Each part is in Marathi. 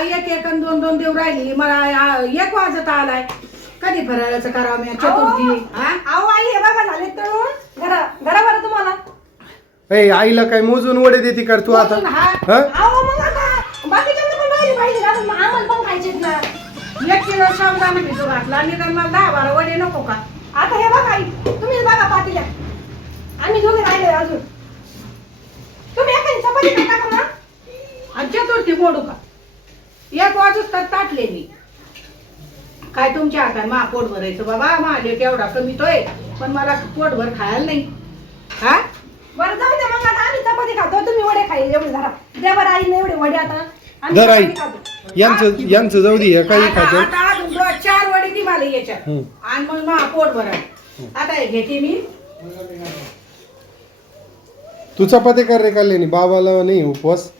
आई एक एक आणि दोन दोन देव राहिली. मला आ, एक वाजत आलाय. कधी फराळाचं करावं मी? चतुर्थी. हा? अहो आई हे बघा झाले तळून. घरा घरा बरं तुम्हाला. ए आईला काय मोजून वडे देते कर तू आता? मोजून हा. हा? अहो मग आता बाकीच्यांना पण राहिली पाहिजे. ना मग आम्हाला पण खायचेत ना. एक किलो भिजू घातला. आणि तर मला दहा बारा वडे नको का? आता हे बघा आई. तुम्हीच बघा पातीला आम्ही दोघे राहिले अजून. तुम्ही एखादी चपाती खाता का ना आणि चतुर्थी मोडू का? एक वाजूच तर ताटले मी. काय तुमच्या हातात मा पोट भरायचं? बाबा माझे केवढा कमी तोय पण मला पोटभर खायला नाही. हा? बरं जाऊ द्या मग आता. आम्ही चपाती खातो. तुम्ही वडे खाईल एवढे धरा द्या बरं आईने एवढे वडे आता. आम्ही धर आई. चपाती खातो. यांचं यांचं जाऊ दे हे काही आता खाते. आता अजून दोन चार वडी ती मला याच्यात. आणि मग मा पोट भराय आता हे घेते मी. तू चपाती कर रे कल्याणी बाबाला नाही उपवास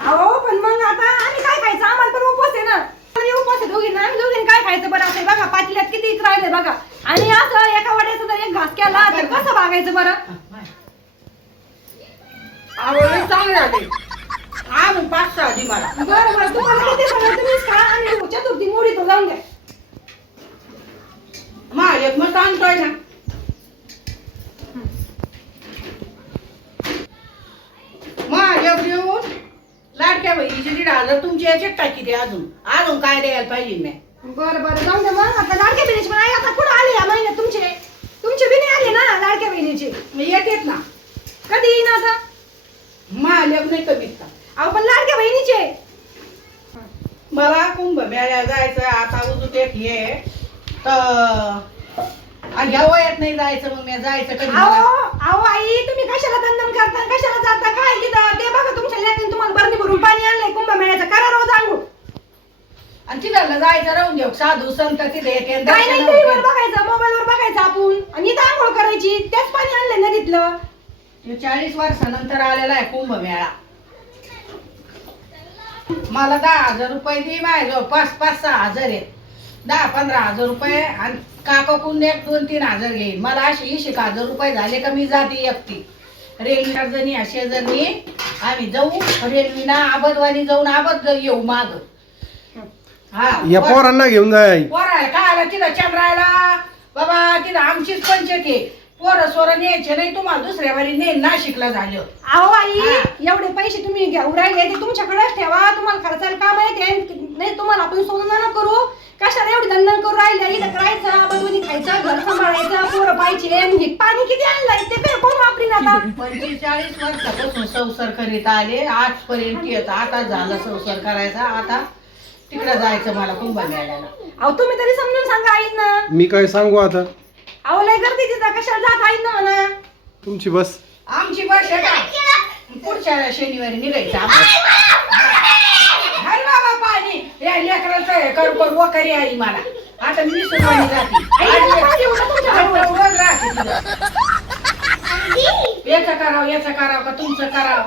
अहो पण मग आता आम्ही काय खायचं आम्हाला पण उपवास आहे ना आम्ही उपवास आहे दोघींना आम्ही दोघींनी काय खायचं बरं असं बघा पाटील्यात किती इक राहिले बघा. आणि असं एका वड्याचा जर एक घास केला तर कसं भागायचं बरं? आवडलं चांगलं पाच सहा मला. बरं बरं. तुम्हाला किती सगळं तुम्हीच खा आणि चतुर्थी मोडी तो जाऊन द्या. मा एक मत आणतोय ना. मा एक देऊन लाडक्या बहिणीचे दीड हजार तुमच्या याच्यात टाकी दे अजून. अजून काय द्यायला पाहिजे मी बरं बरं. जाऊन द्या मग. आता लाडक्या बहिणीचे पण आई आता कुठं आले या महिन्यात तुमचे? तुमचे बी नाही आले ना लाडक्या बहिणीचे? मी येतेत ना. कधी येईन आता? मा नाही कमीत का अहो पण लाडक्या बहिणीचे. मला कुंभ मेळ्याला जायचं आता उजून एक हे तर आणि ह्या वयात नाही जायचं मग मी जायचं कधी? अहो मला? अहो आई तुम्ही कशाला दंदन करता? कशाला जाता? काय तिथं? ते बघा तुमच्या लेकीने तुम्हाला बरणी भरून पाणी आणलंय कुंभमेळ्याचं. करा रोज आंघोळ. आणि तिथं जायचं साधू संत तिथे येते काय नाही टीव्हीवर. बघायचं मोबाईलवर बघायचं आपण. आणि इथं आंघोळ करायची त्याच पाणी आणलंय ना तिथलं. चाळीस वर्षानंतर आलेला आहे कुंभ मेळा मला दहा हजार रुपये दे माझ्या पाच पाच सहा हजार आहेत. दहा पंधरा हजार रुपये आणि काकाकून एक दोन तीन हजार घेईन. मला असे इशे एक हजार रुपये झाले का मी जाते एकटी. रेल्वे जणी असे जणी. आम्ही जाऊ. रेल्वेना आबदवानी जाऊन आबद येऊ माग. या पोरांना घेऊन जाय आई. पोरा काय आला तिथं चंद्रायला बाबा तिथं आमचीच पंचायत आहे. पोरं सोरं न्यायचे नाही तुम्हाला दुसऱ्या वारी ने नाशिकला झालं. अहो आई. एवढे पैसे तुम्ही घेऊ राहिले ते तुमच्याकडेच ठेवा. तुम्हाला खर्चाला काम येते नाही तुम्हाला आपण सोनं ना करू. कशाला एवढी दंडन करू राहिले? इथं करायचं बदवणी खायचं घर सांभाळायचं पोरं पाहिजे आणि हे पाणी किती आणलंय? ते काय कोण वापरीन आता? पंचेचाळीस वर्षापासून संसार करीत आले. आजपर्यंत येत. आता झालं संसार करायचा. आता तिकडे जायचं मला कुंभमेळ्याला अहो तुम्ही तरी समजून सांगा आई ना. मी काय सांगू आता? अहो लय गर्दी तिथं. कशाला जात आई ना म्हणा. तुमची बस. आमची बस आहे का? पुढच्या शनिवारी निघायचं हाय बाबा पाणी. या लेकराचं हे करू करू वकारी आली मला. आता मी सुरुवाती जाते. आई, पाणी एवढं तुमच्या राहते. याचं करावं याचं करावं का तुमचं करावं?